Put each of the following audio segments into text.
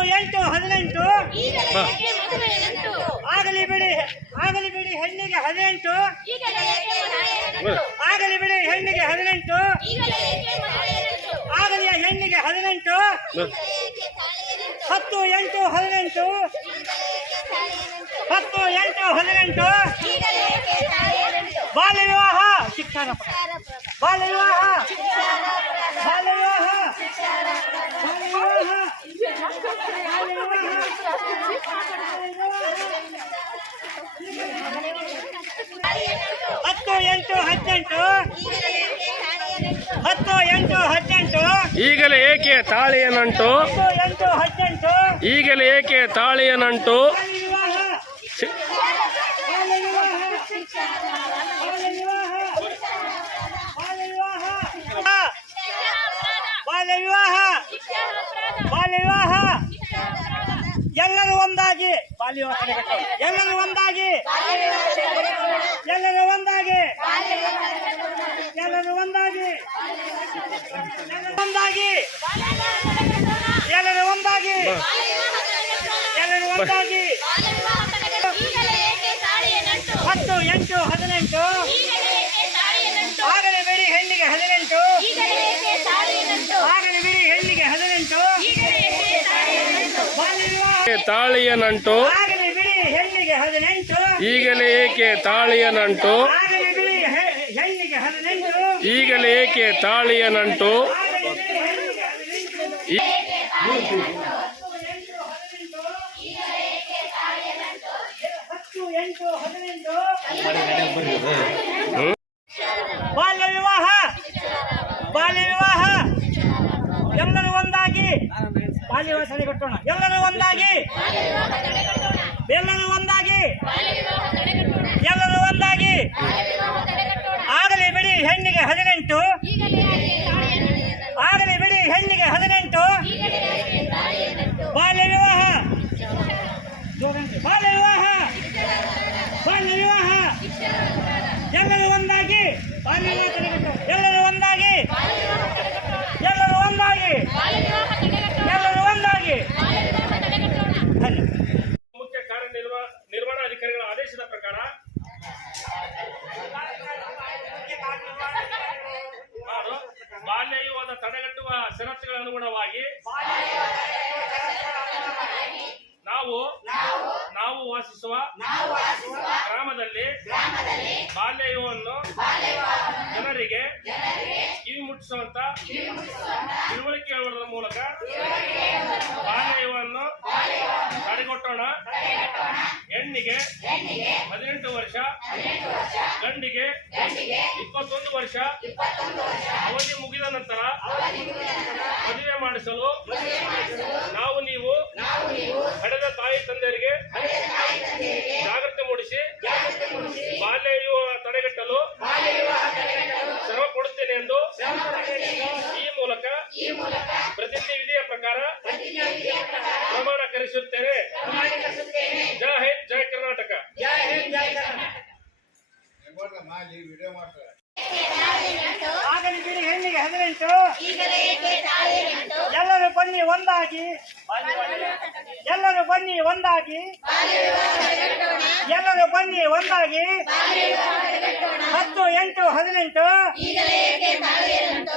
8 18 ಆಗಲಿ ಬಿಡಿ ಹೆಣ್ಣಿಗೆ 18 ಆಗಲಿ ಬಿಡಿ ಹೆಣ್ಣಿಗೆ 18 ಆಗಲಿ ಹೆಣ್ಣಿಗೆ 18 10 8 18 10 8 18 ಬಾಲ್ಯ ವಿವಾಹ ಶಿಕ್ಷಣ ಬಾಲ್ಯ ವಿವಾಹ ಬಾಲ್ಯ ವಿವಾಹ ಹತ್ತು ಎಂಟು 18 10 8 18 ಈಗಲೇ ಏಕೆ ತಾಳಿಯ ನಂಟು 8 18 ಈಗಲೇ ಏಕೆ ತಾಳಿಯ ನಂಟು ಬಾಲ್ಯ ವಿವಾಹ ಬಾಲ್ಯ ವಿವಾಹ ಎಲ್ಲರೂ ಒಂದಾಗಿ ಬಾಲ್ಯ ವಿವಾಹ ಎಲ್ಲರೂ ಒಂದಾಗಿ ಎಲ್ಲರೂ ಒಂದಾಗಿ ಎಲ್ಲರೂ ಒಂದಾಗಿ ಒಂದಾಗಿ ಎಲ್ಲರೂ ಒಂದಾಗಿ ಎಲ್ಲರೂ ಒಂದಾಗಿ 10 8 18 ಆಗಲಿ ಬಿಡಿ ಹೆಣ್ಣಿಗೆ 18 ಆಗಲಿ ಬಿಡಿ ಹೆಣ್ಣಿಗೆ 18 ತಾಳಿಯ ನಂಟು ಆಗಲಿ ಬಿಡಿ ಹೆಣ್ಣಿಗೆ 18 ಈಗಲೇ ಏಕೆ ತಾಳಿಯ ನಂಟು ಆಗಲಿ ಬಿಡಿ ಹೆಣ್ಣಿಗೆ 18 ಈಗಲೇ ಏಕೆ ತಾಳಿಯ ನಂಟು 10 8 18 ಬಾಲ್ಯ ವಿವಾಹ ಬಾಲ್ಯ ವಿವಾಹ ಎಲ್ಲರೂ ಒಂದಾಗಿ ಬಾಲ್ಯ ವಿವಾಹ ತಡೆಗಟ್ಟೋಣ ಎಲ್ಲರೂ ಒಂದಾಗಿ ಎಲ್ಲರೂ ಒಂದಾಗಿ ಎಲ್ಲರೂ ಒಂದಾಗಿ ಆಗಲಿ ಬಿಡಿ ಹೆಣ್ಣಿಗೆ 18 ಆಗಲಿ ಬಿಡಿ ಹೆಣ್ಣಿಗೆ 18 ಬಾಲ್ಯ ವಿವಾಹ ಬಾಲ್ಯ ವಿವಾಹ ಬಾಲ್ಯ ವಿವಾಹ ಎಲ್ಲರೂ ಒಂದಾಗಿ ಬಾಲ್ಯ ವಿವಾಹ ತಡೆಗಟ್ಟೋಣ ಎಲ್ಲರೂ ಒಂದಾಗಿ ಎಲ್ಲರೂ ಒಂದಾಗಿ ಎಲ್ಲರೂ ಒಂದಾಗಿ ಮುಖ್ಯ ಕಾರ್ಯನಿರ್ವಹಣಾಧಿಕಾರಿಗಳ ಆದೇಶದ ಪ್ರಕಾರ ಬಾಲ್ಯ ವಿವಾಹ ತಡೆಗಟ್ಟುವ ಷರತ್ತುಗಳ ಅನುಗುಣವಾಗಿ ನಾವು ವಾಸಿಸುವ ಗ್ರಾಮದಲ್ಲಿ ಬಾಲ್ಯ ವಿವಾಹವನ್ನು ಜನರಿಗೆ ಕಿವಿ ಮುಟ್ಟಿಸುವಂತ ತಿಳುವಳಿಕೆ ಹೇಳುವುದರ ಮೂಲಕ ಬಾಲ್ಯ ವಿವಾಹವನ್ನು ತಡೆಗಟ್ಟೋಣ. ಹೆಣ್ಣಿಗೆ 18 ವರ್ಷ, ಗಂಡಿಗೆ 21 ವರ್ಷ ಅವಧಿ ಮುಗಿದ ನಂತರ ಮದುವೆ ಮಾಡಿಸಲು ನಾವು ನೀವು ಹಡೆದ ತಾಯಿ ತಂದೆಯರಿಗೆ ಜಾಗೃತಿ ಮೂಡಿಸಿ ಬಾಲ್ಯ ವಿವಾಹ ತಡೆಗಟ್ಟಲು ಶ್ರಮ ಕೊಡುತ್ತೇನೆ ಎಂದು ಈ ಮೂಲಕ ಪ್ರತಿಜ್ಞೆ ವಿಧಿಯ ಪ್ರಕಾರ ಪ್ರಮಾಣೀಕರಿಸುತ್ತೇನೆ. ಜೈ ಹಿಂದ್, ಜೈ ಕರ್ನಾಟಕ. ಆಗಲಿ ಬಿಡಿ ಹೆಣ್ಣಿಗೆ 18 ಎಲ್ಲರೂ ಬನ್ನಿ ಒಂದಾಗಿ ಎಲ್ಲರೂ ಬನ್ನಿ ಒಂದಾಗಿ ಎಲ್ಲರೂ ಬನ್ನಿ ಒಂದಾಗಿ 10 8 18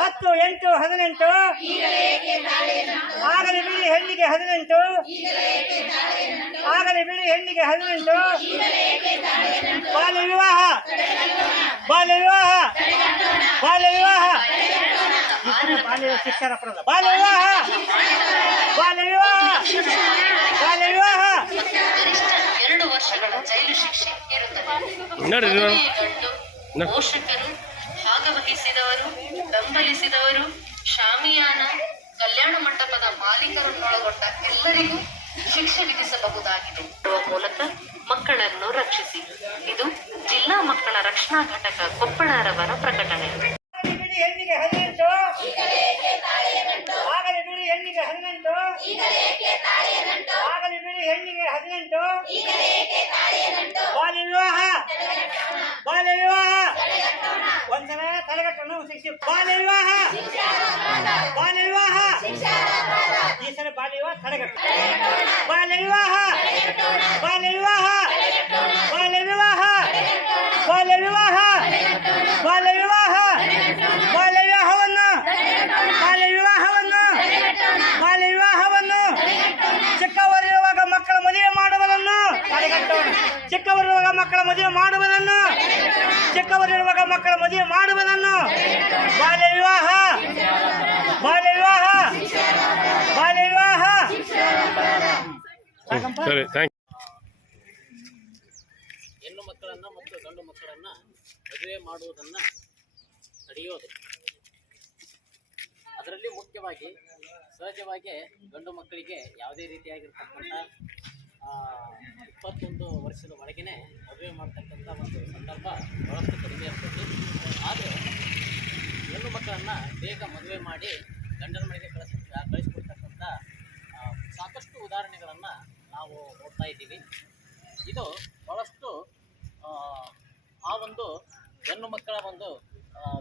10 8 18 ಆಗಲಿ ಬಿಡಿ ಹೆಣ್ಣಿಗೆ 18 ಆಗಲಿ ಬಿಡಿ ಹೆಣ್ಣಿಗೆ 18 ಬಾಲ್ಯ ವಿವಾಹ ಬಾಲ್ಯ ವಿವಾಹ ಬಾಲ್ಯ ವಿವಾಹ ಬಾಲ್ಯ ಶಿಕ್ಷಣ ಪಡೆದ ಬಾಲ್ಯ ವಿವಾಹ ಬಾಲ್ಯ ವಿವಾಹ ಬಾಲ್ಯ ವಿವಾಹ 2 ವರ್ಷಗಳ ಜೈಲು ಶಿಕ್ಷೆ ಇರುತ್ತದೆ. ಪೋಷಕರು, ಭಾಗವಹಿಸಿದವರು, ಬೆಂಬಲಿಸಿದವರು, ಶಾಮಿಯಾನ, ಕಲ್ಯಾಣ ಮಂಟಪದ ಮಾಲೀಕರನ್ನೊಳಗೊಂಡ ಎಲ್ಲರಿಗೂ ಶಿಕ್ಷೆ ವಿಧಿಸಬಹುದಾಗಿದೆ ಮೂಲಕ ಮಕ್ಕಳನ್ನು ರಕ್ಷಿಸಿ. ಇದು ಜಿಲ್ಲಾ ಮಕ್ಕಳ ರಕ್ಷಣಾ ಘಟಕ ಕೊಪ್ಪಳರವರ ಪ್ರಕಟಣೆ. ಹೆಣ್ಣಿಗೆ 18 ಆಗಲಿ ಬಿಡಿ ಹೆಣ್ಣಿಗೆ 18 ಆಗಲಿ ಬಿಡಿ ಹೆಣ್ಣಿಗೆ 18 ಬಾಲ್ಯ ವಿವಾಹ ಬಾಲ್ಯ ವಿವಾಹ ಒಂದ್ಸಲ ತಡೆಗಟ್ಟೋಣ. ಶಿಕ್ಷೆ ಬಾಲ್ಯ ವಿವಾಹ ಬಾಲ್ಯ ವಿವಾಹ ಈ ಸಲ ಬಾಲ್ಯ ವಿವಾಹ ತಡೆಗಟ್ಟು ಬಾಲ್ಯ ವಿವಾಹ ಬಾಲ್ಯ ವಿವಾಹ ಬಾಲ್ಯ ವಿವಾಹ ಬಾಲ್ಯ ವಿವಾಹ ಬಾಲ್ಯ ವಿವಾಹ ಬಾಲ್ಯ ವಿವಾಹವನ್ನು ಬಾಲ್ಯ ವಿವಾಹವನ್ನು ಬಾಲ್ಯ ವಿವಾಹವನ್ನು ಚಿಕ್ಕವರಿರುವಾಗ ಮಕ್ಕಳ ಮದುವೆ ಮಾಡುವುದನ್ನು ತಡೆಗಟ್ಟೋಣ ಚಿಕ್ಕವರಿರುವಾಗ ಮಕ್ಕಳ ಮದುವೆ ಮಾಡುವುದನ್ನು ಚಿಕ್ಕವರಿರುವಾಗ ಮಕ್ಕಳ ಮದುವೆ ಮಾಡುವುದನ್ನು ಬಾಲ್ಯ ವಿವಾಹ ಬಾಲ್ಯ ವಿವಾಹ ಬಾಲ್ಯ ವಿವಾಹ ಸರಿ ಥ್ಯಾಂಕ್ ಹೆಣ್ಣು ಮಕ್ಕಳನ್ನು ಮತ್ತು ಗಂಡು ಮಕ್ಕಳನ್ನು ಮದುವೆ ಮಾಡುವುದನ್ನು ತಡೆಯೋದು. ಅದರಲ್ಲಿ ಮುಖ್ಯವಾಗಿ ಸಹಜವಾಗಿ ಗಂಡು ಮಕ್ಕಳಿಗೆ ಯಾವುದೇ ರೀತಿಯಾಗಿರ್ತಕ್ಕಂಥ 21 ವರ್ಷದ ಒಳಗೇ ಮದುವೆ ಮಾಡ್ತಕ್ಕಂಥ ಒಂದು ಸಂದರ್ಭ ಬಹಳಷ್ಟು ಕಡಿಮೆ ಇರ್ತದೆ. ಆದರೆ ಹೆಣ್ಣು ಮಕ್ಕಳನ್ನು ಬೇಗ ಮದುವೆ ಮಾಡಿ ಗಂಡನ ಮನೆಗೆ ಕಳಿಸ್ಕೊಡ್ತಕ್ಕಂಥ ಸಾಕಷ್ಟು ಉದಾಹರಣೆಗಳನ್ನು ನಾವು ನೋಡ್ತಾ ಇದ್ದೀವಿ. ಇದು ಭಾಳಷ್ಟು ಆ ಒಂದು ಹೆಣ್ಣು ಮಕ್ಕಳ ಒಂದು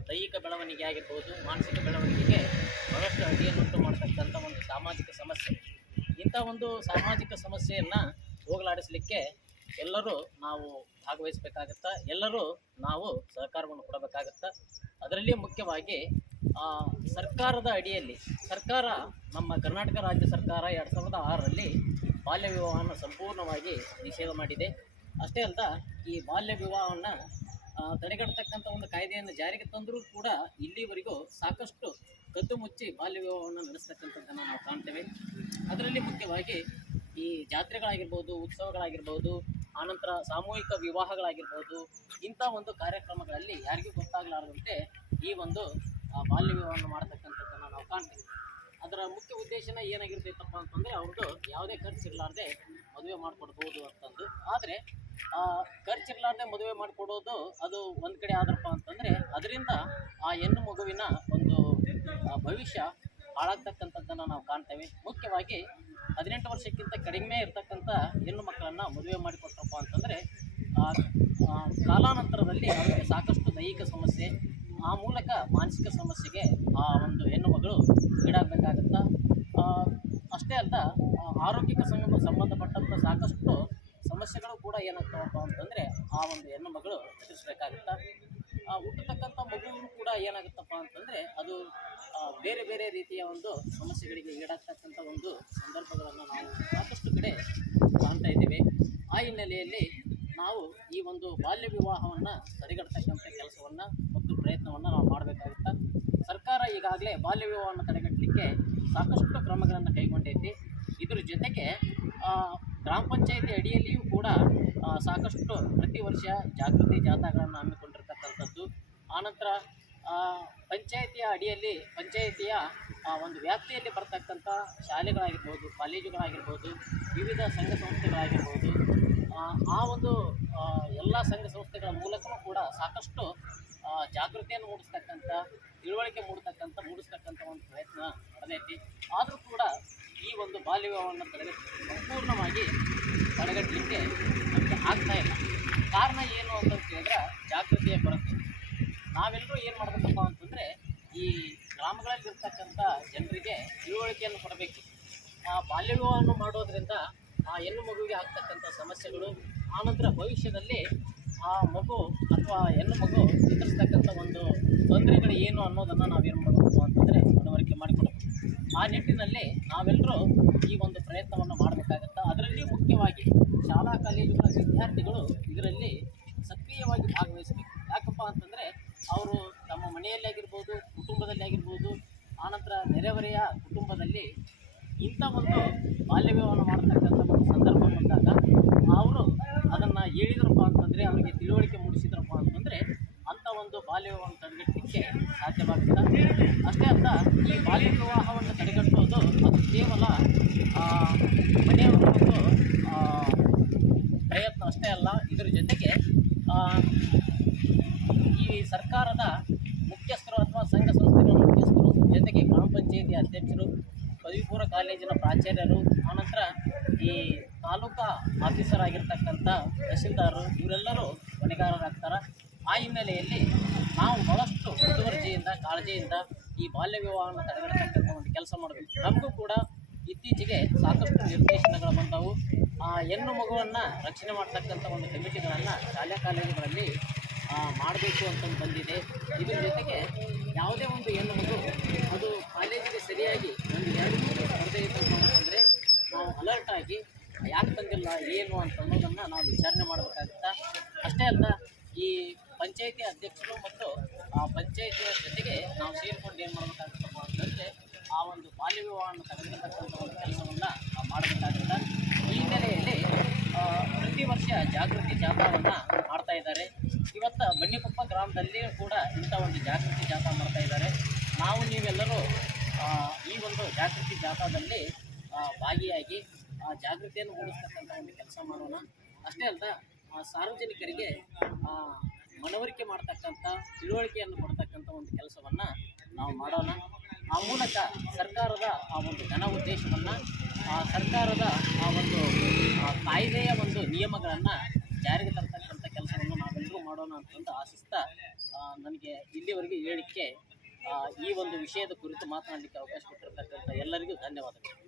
ದೈಹಿಕ ಬೆಳವಣಿಗೆ ಆಗಿರ್ಬೋದು, ಮಾನಸಿಕ ಬೆಳವಣಿಗೆಗೆ ಬಹಳಷ್ಟು ಅಡ್ಡಿಯನ್ನುಂಟು ಮಾಡ್ತಕ್ಕಂಥ ಒಂದು ಸಾಮಾಜಿಕ ಸಮಸ್ಯೆ. ಇಂಥ ಒಂದು ಸಾಮಾಜಿಕ ಸಮಸ್ಯೆಯನ್ನು ಹೋಗಲಾಡಿಸಲಿಕ್ಕೆ ಎಲ್ಲರೂ ನಾವು ಭಾಗವಹಿಸಬೇಕಾಗತ್ತಾ, ಎಲ್ಲರೂ ನಾವು ಸಹಕಾರವನ್ನು ಕೊಡಬೇಕಾಗತ್ತಾ. ಅದರಲ್ಲಿ ಮುಖ್ಯವಾಗಿ ಸರ್ಕಾರದ ಅಡಿಯಲ್ಲಿ ಸರ್ಕಾರ, ನಮ್ಮ ಕರ್ನಾಟಕ ರಾಜ್ಯ ಸರ್ಕಾರ 2006ರಲ್ಲಿ ಬಾಲ್ಯ ವಿವಾಹವನ್ನು ಸಂಪೂರ್ಣವಾಗಿ ನಿಷೇಧ ಮಾಡಿದೆ. ಅಷ್ಟೇ ಅಲ್ಲ, ಈ ಬಾಲ್ಯ ವಿವಾಹವನ್ನು ತಡೆಗಟ್ಟತಕ್ಕಂಥ ಒಂದು ಕಾಯ್ದೆಯನ್ನು ಜಾರಿಗೆ ತಂದರೂ ಕೂಡ ಇಲ್ಲಿವರೆಗೂ ಸಾಕಷ್ಟು ಕದ್ದು ಮುಚ್ಚಿ ಬಾಲ್ಯ ವಿವಾಹವನ್ನು ನಡೆಸ್ತಕ್ಕಂಥದ್ದನ್ನು ನಾವು ಕಾಣ್ತೇವೆ. ಅದರಲ್ಲಿ ಮುಖ್ಯವಾಗಿ ಈ ಜಾತ್ರೆಗಳಾಗಿರ್ಬೋದು, ಉತ್ಸವಗಳಾಗಿರ್ಬೋದು, ಆನಂತರ ಸಾಮೂಹಿಕ ವಿವಾಹಗಳಾಗಿರ್ಬೋದು, ಇಂಥ ಒಂದು ಕಾರ್ಯಕ್ರಮಗಳಲ್ಲಿ ಯಾರಿಗೂ ಗೊತ್ತಾಗಲಾರದಂತೆ ಈ ಒಂದು ಬಾಲ್ಯ ವಿವಾಹವನ್ನು ಮಾಡ್ತಕ್ಕಂಥದ್ದನ್ನು ನಾವು ಕಾಣ್ತೀವಿ. ಅದರ ಮುಖ್ಯ ಉದ್ದೇಶನ ಏನಾಗಿರ್ತೈತಪ್ಪ ಅಂತಂದರೆ, ಅವ್ರದ್ದು ಯಾವುದೇ ಖರ್ಚಿರಲಾರ್ದೆ ಮದುವೆ ಮಾಡಿಕೊಡ್ಬೋದು ಅಂತಂದು. ಆದರೆ ಖರ್ಚಿರಲಾರ್ದೆ ಮದುವೆ ಮಾಡಿಕೊಡೋದು ಅದು ಒಂದು ಕಡೆ ಆದ್ರಪ್ಪ ಅಂತಂದರೆ, ಅದರಿಂದ ಆ ಹೆಣ್ಣು ಮಗುವಿನ ಒಂದು ಭವಿಷ್ಯ ಹಾಳಾಗ್ತಕ್ಕಂಥದ್ದನ್ನು ನಾವು ಕಾಣ್ತೇವೆ. ಮುಖ್ಯವಾಗಿ 18 ವರ್ಷಕ್ಕಿಂತ ಕಡಿಮೆ ಇರತಕ್ಕಂಥ ಹೆಣ್ಣು ಮಕ್ಕಳನ್ನು ಮದುವೆ ಮಾಡಿಕೊಟ್ರಪ್ಪ ಅಂತಂದರೆ ಕಾಲಾನಂತರದಲ್ಲಿ ಅವರಿಗೆ ಸಾಕಷ್ಟು ದೈಹಿಕ ಸಮಸ್ಯೆ, ಆ ಮೂಲಕ ಮಾನಸಿಕ ಸಮಸ್ಯೆಗೆ ಆ ಒಂದು ಹೆಣ್ಣು ಮಗಳು ಈಡಾಗಬೇಕಾಗತ್ತಾ. ಅಷ್ಟೇ ಅಲ್ಲ, ಆರೋಗ್ಯಕ್ಕೆ ಸಂಬಂಧಪಟ್ಟಂಥ ಸಾಕಷ್ಟು ಸಮಸ್ಯೆಗಳು ಕೂಡ ಏನಾಗ್ತಾವಪ್ಪ ಅಂತಂದರೆ ಆ ಒಂದು ಹೆಣ್ಣು ಮಗಳು ಎದುರಿಸಬೇಕಾಗುತ್ತಾ. ಹುಟ್ಟತಕ್ಕಂಥ ಮಗುವು ಕೂಡ ಏನಾಗುತ್ತಪ್ಪ ಅಂತಂದರೆ ಅದು ಬೇರೆ ಬೇರೆ ರೀತಿಯ ಒಂದು ಸಮಸ್ಯೆಗಳಿಗೆ ಈಡಾಗ್ತಕ್ಕಂಥ ಒಂದು ಸಂದರ್ಭಗಳನ್ನು ನಾವು ಸಾಕಷ್ಟು ಕಡೆ ಕಾಣ್ತಾ ಇದ್ದೇವೆ. ಆ ಹಿನ್ನೆಲೆಯಲ್ಲಿ ನಾವು ಈ ಒಂದು ಬಾಲ್ಯ ವಿವಾಹವನ್ನು ತಡೆಗಟ್ಟತಕ್ಕಂಥ ಕೆಲಸವನ್ನು ಮತ್ತು ಪ್ರಯತ್ನವನ್ನು ನಾವು ಮಾಡಬೇಕಾಗುತ್ತಾ. ಸರ್ಕಾರ ಈಗಾಗಲೇ ಬಾಲ್ಯ ವಿವಾಹವನ್ನು ತಡೆಗಟ್ಟಲಿಕ್ಕೆ ಸಾಕಷ್ಟು ಕ್ರಮಗಳನ್ನು ಕೈಗೊಂಡೈತಿ. ಇದರ ಜೊತೆಗೆ ಗ್ರಾಮ ಪಂಚಾಯಿತಿ ಅಡಿಯಲ್ಲಿಯೂ ಕೂಡ ಸಾಕಷ್ಟು ಪ್ರತಿ ವರ್ಷ ಜಾಗೃತಿ ಜಾಥಾಗಳನ್ನು ಹಮ್ಮಿಕೊಂಡಿರ್ತಕ್ಕಂಥದ್ದು. ಆನಂತರ ಪಂಚಾಯಿತಿಯ ಅಡಿಯಲ್ಲಿ ಪಂಚಾಯಿತಿಯ ಒಂದು ವ್ಯಾಪ್ತಿಯಲ್ಲಿ ಬರ್ತಕ್ಕಂಥ ಶಾಲೆಗಳಾಗಿರ್ಬೋದು, ಕಾಲೇಜುಗಳಾಗಿರ್ಬೋದು, ವಿವಿಧ ಸಂಘ ಸಂಸ್ಥೆಗಳಾಗಿರ್ಬೋದು, ಆ ಒಂದು ಎಲ್ಲ ಸಂಘ ಸಂಸ್ಥೆಗಳ ಮೂಲಕವೂ ಕೂಡ ಸಾಕಷ್ಟು ಜಾಗೃತಿಯನ್ನು ಮೂಡಿಸ್ತಕ್ಕಂಥ, ತಿಳುವಳಿಕೆ ಮೂಡಿಸ್ತಕ್ಕಂಥ ಒಂದು ಪ್ರಯತ್ನ ನಡೆದೈತಿ. ಆದರೂ ಕೂಡ ಈ ಒಂದು ಬಾಲ್ಯ ವಿವಾಹವನ್ನು ಸಂಪೂರ್ಣವಾಗಿ ತಡೆಗಟ್ಟಲಿಕ್ಕೆ ನಮಗೆ ಆಗ್ತಾ ಇಲ್ಲ. ಕಾರಣ ಏನು ಅಂತ ಕೇಳಿದ್ರೆ ಜಾಗೃತಿಯ ಕೊರತೆ. ನಾವೆಲ್ಲರೂ ಏನು ಮಾಡಬೇಕಪ್ಪ ಅಂತಂದರೆ, ಈ ಗ್ರಾಮಗಳಲ್ಲಿರ್ತಕ್ಕಂಥ ಜನರಿಗೆ ತಿಳುವಳಿಕೆಯನ್ನು ಕೊಡಬೇಕು. ಬಾಲ್ಯ ವಿವಾಹವನ್ನು ಮಾಡೋದ್ರಿಂದ ಆ ಹೆಣ್ಣು ಮಗುವಿಗೆ ಆಗ್ತಕ್ಕಂಥ ಸಮಸ್ಯೆಗಳು, ಆನಂತರ ಭವಿಷ್ಯದಲ್ಲಿ ಆ ಮಗು ಅಥವಾ ಹೆಣ್ಣು ಮಗು ಎದುರಿಸ್ತಕ್ಕಂಥ ಒಂದು ತೊಂದರೆಗಳು ಏನು ಅನ್ನೋದನ್ನು ನಾವೇನು ಮಾಡಬೇಕು ಅಂತಂದರೆ ಮನವರಿಕೆ ಮಾಡಿಕೊಡಬೇಕು. ಆ ನಿಟ್ಟಿನಲ್ಲಿ ನಾವೆಲ್ಲರೂ ಈ ಒಂದು ಪ್ರಯತ್ನವನ್ನು ಮಾಡಬೇಕಾಗತ್ತಾ. ಅದರಲ್ಲಿ ಮುಖ್ಯವಾಗಿ ಶಾಲಾ ಕಾಲೇಜುಗಳ ವಿದ್ಯಾರ್ಥಿಗಳು ಇದರಲ್ಲಿ ಸಕ್ರಿಯವಾಗಿ ಭಾಗವಹಿಸಬೇಕು. ಯಾಕಪ್ಪ ಅಂತಂದರೆ ಅವರು ತಮ್ಮ ಮನೆಯಲ್ಲಿ ಆಗಿರ್ಬೋದು, ಕುಟುಂಬದಲ್ಲಿ ಆಗಿರ್ಬೋದು, ಆನಂತರ ನೆರೆಹೊರೆಯ ಕುಟುಂಬದಲ್ಲಿ ಇಂಥ ಒಂದು ಬಾಲ್ಯ ವಿವಾಹವನ್ನು ಮಾಡತಕ್ಕಂಥ ಒಂದು ಸಂದರ್ಭ ಬಂದಾಗ ಅವರು ಅದನ್ನು ಹೇಳಿದ್ರಪ್ಪ ಅಂತಂದರೆ, ಅವರಿಗೆ ತಿಳುವಳಿಕೆ ಮೂಡಿಸಿದ್ರಪ್ಪ ಅಂತಂದರೆ ಅಂಥ ಒಂದು ಬಾಲ್ಯ ವಿವಾಹವನ್ನು ತಡೆಗಟ್ಟಲಿಕ್ಕೆ ಸಾಧ್ಯವಾಗುತ್ತೆ. ಅಷ್ಟೇ ಅಲ್ಲ, ಈ ಬಾಲ್ಯ ವಿವಾಹವನ್ನು ತಡೆಗಟ್ಟೋದು ಅದು ಕೇವಲ ಮನೆಯವರ ಒಂದು ಪ್ರಯತ್ನ ಅಷ್ಟೇ ಅಲ್ಲ. ಇದರ ಜೊತೆಗೆ ಈ ಸರ್ಕಾರದ ಮುಖ್ಯಸ್ಥರು ಅಥವಾ ಸಂಘ ಸಂಸ್ಥೆಗಳ ಮುಖ್ಯಸ್ಥರು, ಜೊತೆಗೆ ಗ್ರಾಮ ಪಂಚಾಯಿತಿ ಅಧ್ಯಕ್ಷರು, ಪದವಿ ಪೂರ್ವ ಕಾಲೇಜಿನ ಪ್ರಾಚಾರ್ಯರು, ಆನಂತರ ಈ ತಾಲೂಕಾ ಆಫೀಸರ್ ಆಗಿರ್ತಕ್ಕಂಥ ತಹಶೀಲ್ದಾರರು, ಇವರೆಲ್ಲರೂ ಹೊಣೆಗಾರರಾಗ್ತಾರೆ. ಆ ಹಿನ್ನೆಲೆಯಲ್ಲಿ ನಾವು ಬಹಳಷ್ಟು ಮುತುವರ್ಜಿಯಿಂದ ಕಾಳಜಿಯಿಂದ ಈ ಬಾಲ್ಯ ವಿವಾಹವನ್ನು ತಡೆಗಟ್ಟತಕ್ಕಂಥ ಒಂದು ಕೆಲಸ ಮಾಡಬೇಕು. ನಮಗೂ ಕೂಡ ಇತ್ತೀಚೆಗೆ ಸಾಕಷ್ಟು ನಿರ್ದೇಶನಗಳು ಬಂದವು. ಆ ಹೆಣ್ಣು ಮಗುವನ್ನು ರಕ್ಷಣೆ ಮಾಡ್ತಕ್ಕಂಥ ಒಂದು ಕಮಿಟಿಗಳನ್ನು ಶಾಲಾ ಕಾಲೇಜುಗಳಲ್ಲಿ ಮಾಡಬೇಕು ಅಂತಂದು ಬಂದಿದೆ. ಇದ್ರ ಜೊತೆಗೆ ಯಾವುದೇ ಒಂದು ಹೆಣ್ಣು ಮಗು ಅದು ಕಾಲೇಜಿಗೆ ಸರಿಯಾಗಿ ಒಂದು 2 ಸ್ಪರ್ಧೆ ಅಂತಂದರೆ ನಾವು ಅಲರ್ಟ್ ಆಗಿ ಯಾಕೆ ಬಂದಿಲ್ಲ ಏನು ಅಂತ ಅನ್ನೋದನ್ನು ನಾವು ವಿಚಾರಣೆ ಮಾಡಬೇಕಾಗುತ್ತಾ. ಅಷ್ಟೇ ಅಲ್ಲ, ಈ ಪಂಚಾಯಿತಿ ಅಧ್ಯಕ್ಷರು ಮತ್ತು ಆ ಪಂಚಾಯಿತಿಯ ಜೊತೆಗೆ ನಾವು ಸೇರಿಕೊಂಡು ಏನು ಮಾಡಬೇಕಾಗುತ್ತಪ್ಪ ಅಂತಂದರೆ ಆ ಒಂದು ಬಾಲ್ಯ ವಿವಾಹವನ್ನು ತಡೆಗಟ್ಟತಕ್ಕಂಥ ಒಂದು ಕೆಲಸವನ್ನು ಮಾಡಬೇಕಾಗುತ್ತೆ. ಈ ಹಿನ್ನೆಲೆಯಲ್ಲಿ ಪ್ರತಿ ವರ್ಷ ಜಾಗೃತಿ ಜಾಥಾವನ್ನು ಮಾಡ್ತಾ ಇದ್ದಾರೆ. ಇವತ್ತು ಬನ್ನಿಕೊಪ್ಪ ಗ್ರಾಮದಲ್ಲಿ ಕೂಡ ಇಂಥ ಒಂದು ಜಾಗೃತಿ ಜಾಥಾ ಮಾಡ್ತಾ ಇದ್ದಾರೆ. ನಾವು ನೀವೆಲ್ಲರೂ ಈ ಒಂದು ಜಾಗೃತಿ ಜಾಥಾದಲ್ಲಿ ಭಾಗಿಯಾಗಿ ಆ ಜಾಗೃತಿಯನ್ನು ಮೂಡಿಸ್ತಕ್ಕಂಥ ಒಂದು ಕೆಲಸ ಮಾಡೋಣ. ಅಷ್ಟೇ ಅಲ್ಲ, ಸಾರ್ವಜನಿಕರಿಗೆ ಮನವರಿಕೆ ಮಾಡ್ತಕ್ಕಂಥ ತಿಳುವಳಿಕೆಯನ್ನು ಕೊಡ್ತಕ್ಕಂಥ ಒಂದು ಕೆಲಸವನ್ನು ನಾವು ಮಾಡೋಣ. ಆ ಮೂಲಕ ಸರ್ಕಾರದ ಆ ಒಂದು ಘನ ಉದ್ದೇಶವನ್ನು, ಸರ್ಕಾರದ ಆ ಒಂದು ಕಾಯ್ದೆಯ ಒಂದು ನಿಯಮಗಳನ್ನು ಜಾರಿಗೆ ತರ್ತಕ್ಕಂಥ ಕೆಲಸವನ್ನು ನಾವೆಲ್ಲರೂ ಮಾಡೋಣ ಅಂತಂದು ಆಶಿಸ್ತಾ ನನಗೆ ಇಲ್ಲಿವರೆಗೆ ಹೇಳಿಕ್ಕೆ ಈ ಒಂದು ವಿಷಯದ ಕುರಿತು ಮಾತನಾಡಲಿಕ್ಕೆ ಅವಕಾಶ ಕೊಟ್ಟಿರ್ತಕ್ಕಂಥ ಎಲ್ಲರಿಗೂ ಧನ್ಯವಾದಗಳು.